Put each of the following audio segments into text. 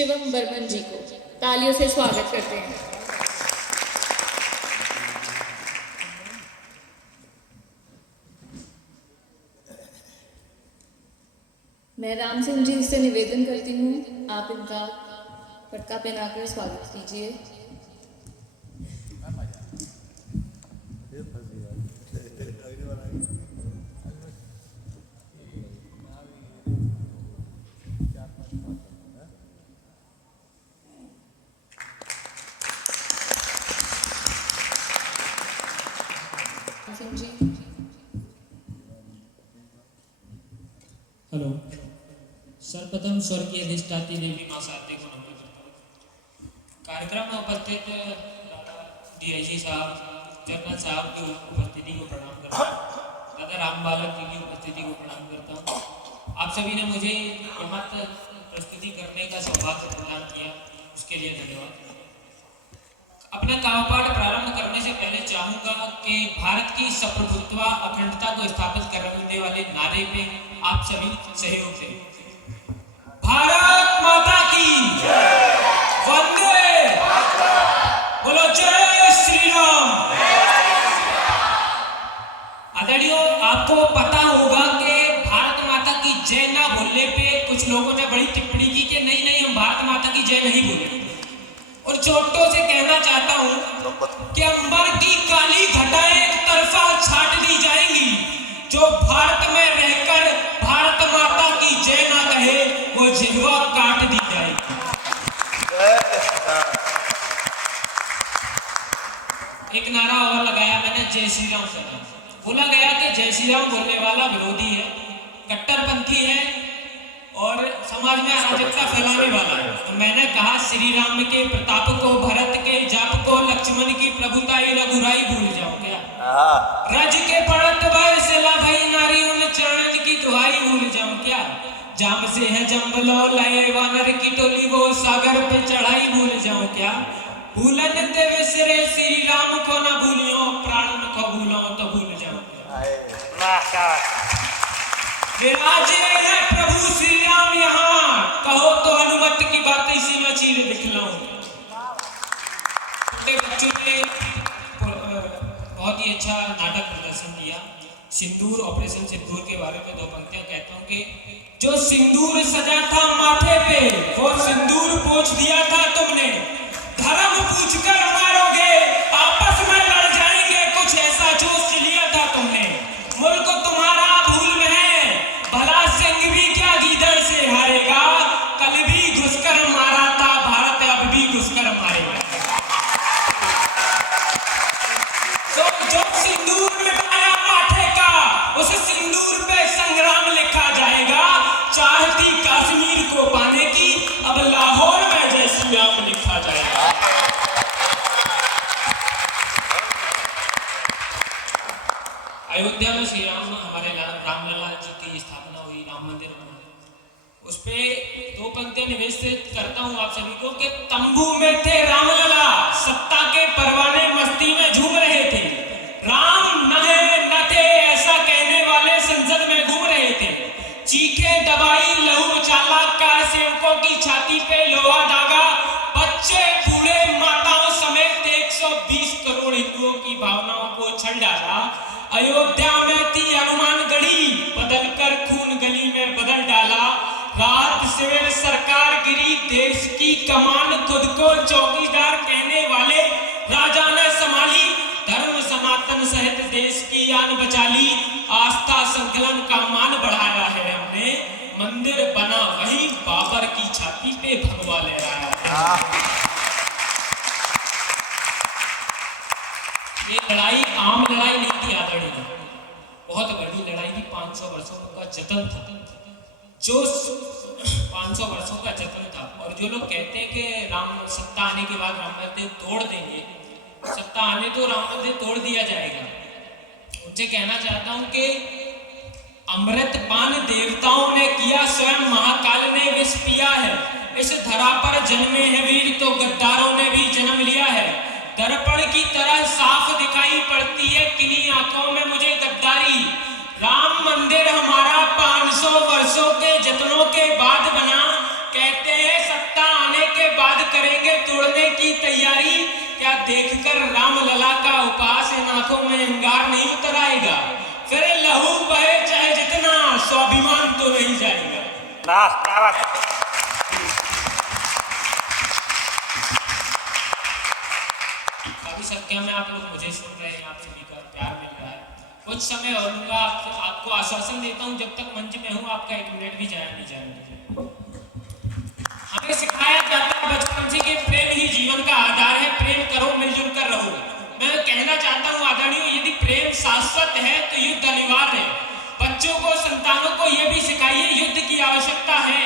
शिवम बर्मन जी को तालियों से स्वागत करते हैं। मैं राम सिंह जी से निवेदन करती हूँ, आप इनका पटका पहनाकर स्वागत कीजिए। सिंह जी। हेलो, सर्वप्रथम स्वर्गीय अधिष्ठात्री देवी मां शारदे को नमन करता हूँ। कार्यक्रम में उपस्थित डीआईजी साहब, जनरल साहब की उपस्थिति को प्रणाम करता हूँ। दादा राम बालक जी की उपस्थिति को प्रणाम करता हूँ। आप सभी ने मुझे यहाँ तक प्रस्तुति करने का सौभाग्य प्रदान किया, उसके लिए धन्यवाद। अपना कामपाठ प्रारंभ करने से पहले चाहूंगा कि भारत की संप्रभुत्व अखंडता को स्थापित करने वाले नारे पे आप सभी सहयोग दें। भारत माता की वंदे, बोलो जय श्री राम। आदरणीयों, आपको पता होगा कि भारत माता की जय ना बोलने पे कुछ लोगों ने बड़ी टिप्पणी की कि नहीं नहीं हम भारत माता की जय नहीं बोले। और चोटों से कहना चाहता हूं कि अंबर की काली घटाएं एक तरफा छाट दी जाएंगी। जो भारत में रहकर भारत माता की जय ना कहे वो जिह्वा काट दी जाएगी। एक नारा और लगाया मैंने, जय श्री राम का। बोला गया कि जय श्री राम बोलने वाला विरोधी है, कट्टरपंथी है और समाज में अराजकता फैलाने वाला है। तो मैंने कहा श्री राम के प्रताप को, भरत के जाप को, लक्ष्मण की प्रभुताई रघुराई भूल जाओ क्या? रज के पड़त भय सेला भई नारी उन चरणन की दुहाई भूल जाओ क्या? जाम से है जंबलो लाए वानर की टोली वो सागर पे चढ़ाई भूल जाओ क्या? भूलन ते विसरे श्री राम को न भूलियो, प्राणन को भूलो तो भूल जाओ क्या? विराजे है प्रभु श्री राम यहाँ, कहो तो हनुमत की बात इसी में चीर दिखलाऊं। बच्चों ने बहुत ही अच्छा नाटक प्रदर्शन किया। सिंदूर, ऑपरेशन सिंदूर के बारे में दो पंक्तियां कहता हूँ कि जो सिंदूर सजा था माथे पे वो सिंदूर पोंछ दिया था तुमने। धर्म पूछकर मारोगे, आपस में लड़ जाएंगे, कुछ ऐसा जोश लिया था तुमने। मुल्क तुम्हारा भूल में है, भला सिंह भी क्या गीदड़ से हारेगा। कल भी घुसकर मारा था भारत, अब भी घुसकर मारेगा। तो जो सिंदूर मिटाया माथे का, उस सिंदूर पे संग्राम लिखा जाएगा। चाहती कश्मीर को पाने की, अब लाहौर में जय श्री राम लिखा जाएगा। अयोध्या में श्री राम, हमारे रामलला जी की स्थापना हुई, राम मंदिर बना। उस पे दो पंक्तियां निवेदित करता हूं आप सभी को कि तंबू में थे रामलला, सत्ता के परवाने मस्ती में झूम रहे थे। राम न थे ऐसा कहने वाले संसद में घूम रहे थे। चीखे दबाई लहू उछाला, का सेवकों की छाती पे लोहा दागा। बच्चे बूढ़े माताओं समेत 120 करोड़ हिंदुओं की भावनाओं को छल डाला। अयोध्या में थी हनुमान गढ़ी, बदलकर खून गली में बदल डाला। रात सवेर सरकार गिरी, देश की कमान खुद को चौकीदार कहने वाले राजा ने संभाली। धर्म सनातन सहित देश की आन बचा ली। आस्था संकलन का मान बढ़ाया है हमने, मंदिर बना वही बाबर की छाती पे भगवा लहराया है। ये लड़ाई आम लड़ाई नहीं थी आदरणीय, बहुत बड़ी लड़ाई थी। 500 वर्षों का जतन था, जो 500 वर्षों का जतन था। और जो लोग कहते हैं कि राम सत्ता आने के बाद राम मंदिर तोड़ देंगे, सत्ता आने तो राम मंदिर तोड़ दिया जाएगा। उनसे कहना चाहता हूं कि अमृतपान देवताओं ने किया, स्वयं महाकाल ने विष पिया है। इस धरा पर जन्मे हैं वीर तो गद्दारों ने भी जन्म लिया है। दर्पण की तरह साफ दिखाई पड़ती है किन्हीं आंखों में मुझे गद्दारी। राम मंदिर हमारा 500 वर्षों के जतनों के बाद बना। कहते हैं सत्ता आने तैयारी, क्या देखकर राम लला का उपास इन आंखों में अंगार नहीं उतर आएगा? फिर लहू बहे चाहे जितना, स्वाभिमान तो नहीं जाएगा। क्या बात है। काफी संख्या में आप लोग मुझे सुन रहे हैं, आप सभी का प्यार मिल रहा है। कुछ समय और लूंगा, आपको आश्वासन देता हूं, जब तक मंच में हूं आपका 1 मिनट भी जाया नहीं जाएगा। हमें सिखाया जाता है बचपन से कि प्रेम ही जीवन का आधार है, प्रेम करो, मिलजुल कर रहो। मैं कहना चाहता हूं आदरणीय, यदि प्रेम शाश्वत है तो युद्ध अनिवार्य है। बच्चों को, संतानों को यह भी सिखाइए युद्ध की आवश्यकता है।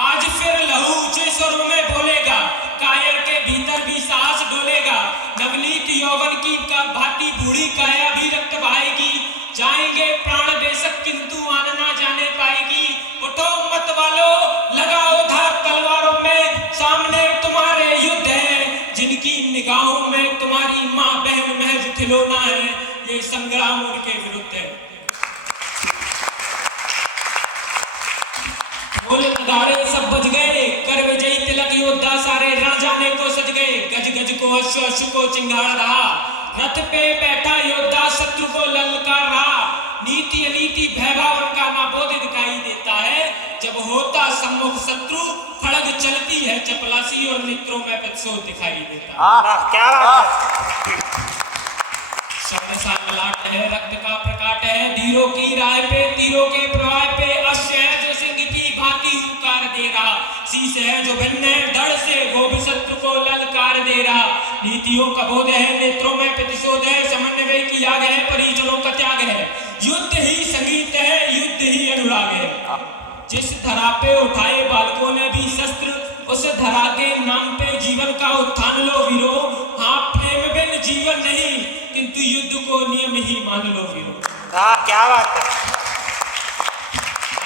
आज फिर लहू ऊंचे स्वरों में बोलेगा, कायर के भीतर भी साहस डोलेगा। नवनीत यौवन की भांति बूढ़ी काया भी रक्त बहाएगी। जाएंगे प्राण बेशक किंतु आन ना जाने पाएगी। उठो मत वालो, लगाओ धार तलवारों में, सामने तुम्हारे युद्ध है। जिनकी निगाहों में तुम्हारी माँ बहन महज खिलौना है, ये संग्राम उनके विरुद्ध है। बोले नगाड़े सब बज गए, कर विजयी तिलक योद्धा सारे राजाने को सज गए। गज गज को अश्व अश्व को चिंगाड़ रहा, रथ पे बैठा योद्धा शत्रु को ललकार रहा। नीति अनीति भयभाव उनका नाबोध दिखाई देता है। जब होता सम्मुख शत्रु, खड़ग चलती है चपलासी और नेत्रों में प्रतिशोध दिखाई देता है। क्या बात है। ललाट है, रक्त का प्रकाट है, धीरों की राह पे, तीरों के प्रवाह पे। अश्व है जो सिंह की भांति हुंकार दे रहा, शीश है जो भिन्न है धड़ से, वो भी शत्रु को ललकार दे रहा। नीतियों का बोध है, नेत्रों में प्रतिशोध है, समन्वय की आग है, परिजनों का त्याग है। युद्ध ही संगीत है, युद्ध ही अनुराग है। जिस धरा पे उठाए बालकों ने भी शस्त्र, उस धरा के नाम पे जीवन का उत्थान लो वीरो। हाँ, प्रेम बिन जीवन नहीं, किंतु युद्ध को नियम ही मान लो वीरो। क्या बात है।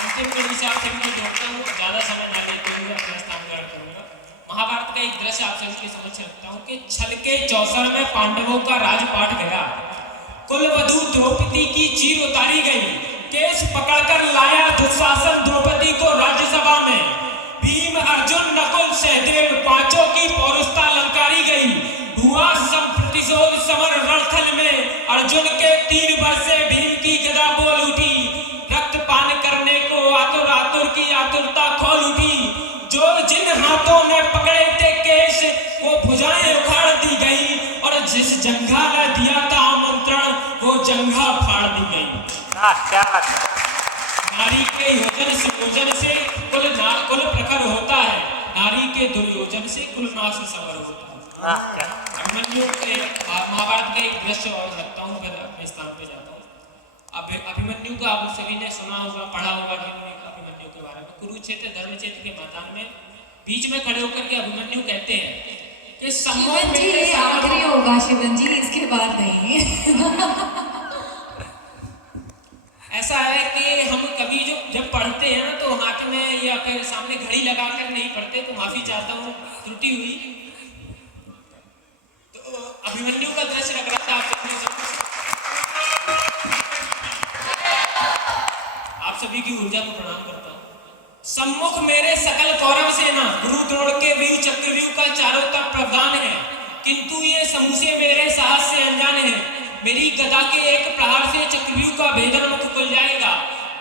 अंतिम कड़ी से आप सभी को जोड़ता हूँ, ज्यादा समय ना लेते हुए अपना स्थान ग्रहण करूंगा। महाभारत का एक दृश्य आप सभी के समक्ष रखता हूँ कि छल के चौसर में पांडवों का राजपाट गया। कुलवधू द्रौपदी की चीर उतारी गई, केस पकड़कर लाया दुशासन द्रौपदी को राज्यसभा में। भीम अर्जुन नकुल सहदेव पांचों की पौरुषता ललकारी गई। हुआ सब प्रतिशोध समर रणथल में, अर्जुन के 3 बरसे भीम की गदा बोल उठी। रक्तपान करने को आतुर आतुर की आतुरता खोल उठी। जो जिन हाथों ने पकड़े थे केश, वो भुजाएं उखाड़ दी गई, और जिस जंघा ने दिया था आमंत्रण, वो जंघा फाड़ दी गई। क्या बात है। नारी के योजन से योजन से कुल प्रखर होता है, नारी के दुर्योजन से कुल नाश सवर होता है। अभिमन्यु के महाभारत का एक दृश्य और रखता हूँ, फिर अपने स्थान पे जाता हूँ। अभिमन्यु को आप सभी ने सुना होगा, पढ़ा होगा अभिमन्यु के बारे में। कुरुक्षेत्र धर्म क्षेत्र के मैदान में बीच में खड़े होकर के अभिमन्यु कहते हैं कि शिवन जी ये आखिरी होगा, शिवन जी इसके बाद नहीं। ऐसा है कि हम कभी जब पढ़ते हैं ना, तो हाथ में या फिर सामने घड़ी लगाकर नहीं पढ़ते, तो माफी चाहता हूँ, त्रुटि हुई। तो अभिमन्यु का दृश्य लग रहा था आप सभी की ऊर्जा को प्रणाम करता हूँ। सम्मुख मेरे सकल कौरव सेना, गुरु द्रोण के वीर चक्रव्यूह का चारों तरफ प्रावधान है, किंतु ये समूचे मेरे साहस से अनजान है। मेरी गदा के एक प्रहार से चक्रव्यूह का भेदन मुख खुल जाएगा।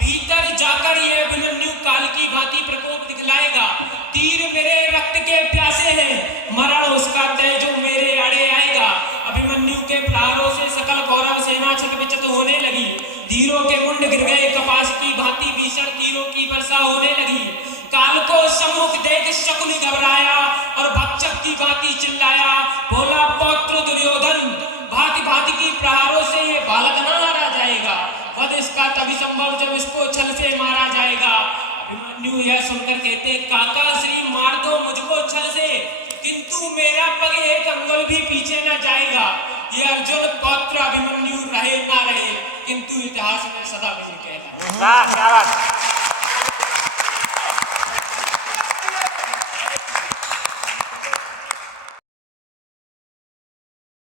भीतर जाकर ये अभिमन्यु काल की भांति प्रकोप दिखलाएगा। तीर मेरे रक्त के प्यासे हैं, मरण उसका तय जो मेरे आड़े आएगा। अभिमन्यु के प्रहारों से सकल कौरव सेना छतबिचत होने लगी। तीरों के मुंड गिर गए, कपास की भांति भीषण तीरों की वर्षा होने लगी। काल को सम्मुख देख शकुनि घबराया और भक्षक की भांति चिल्लाया, बोला पौत्र दुर्योधन, भांति भांति की प्रहारों से ये बालक न मारा जाएगा। वध इसका तभी संभव जब इसको छल से मारा जाएगा। अभिमन्यु यह सुनकर कहते, काका श्री मार दो मुझको छल से, किंतु मेरा पग एक अंगुल भी पीछे न जाएगा। ये अर्जुन पौत्र अभिमन्यु रहे ना रहे, किंतु इतिहास में सदा विजय कहता है।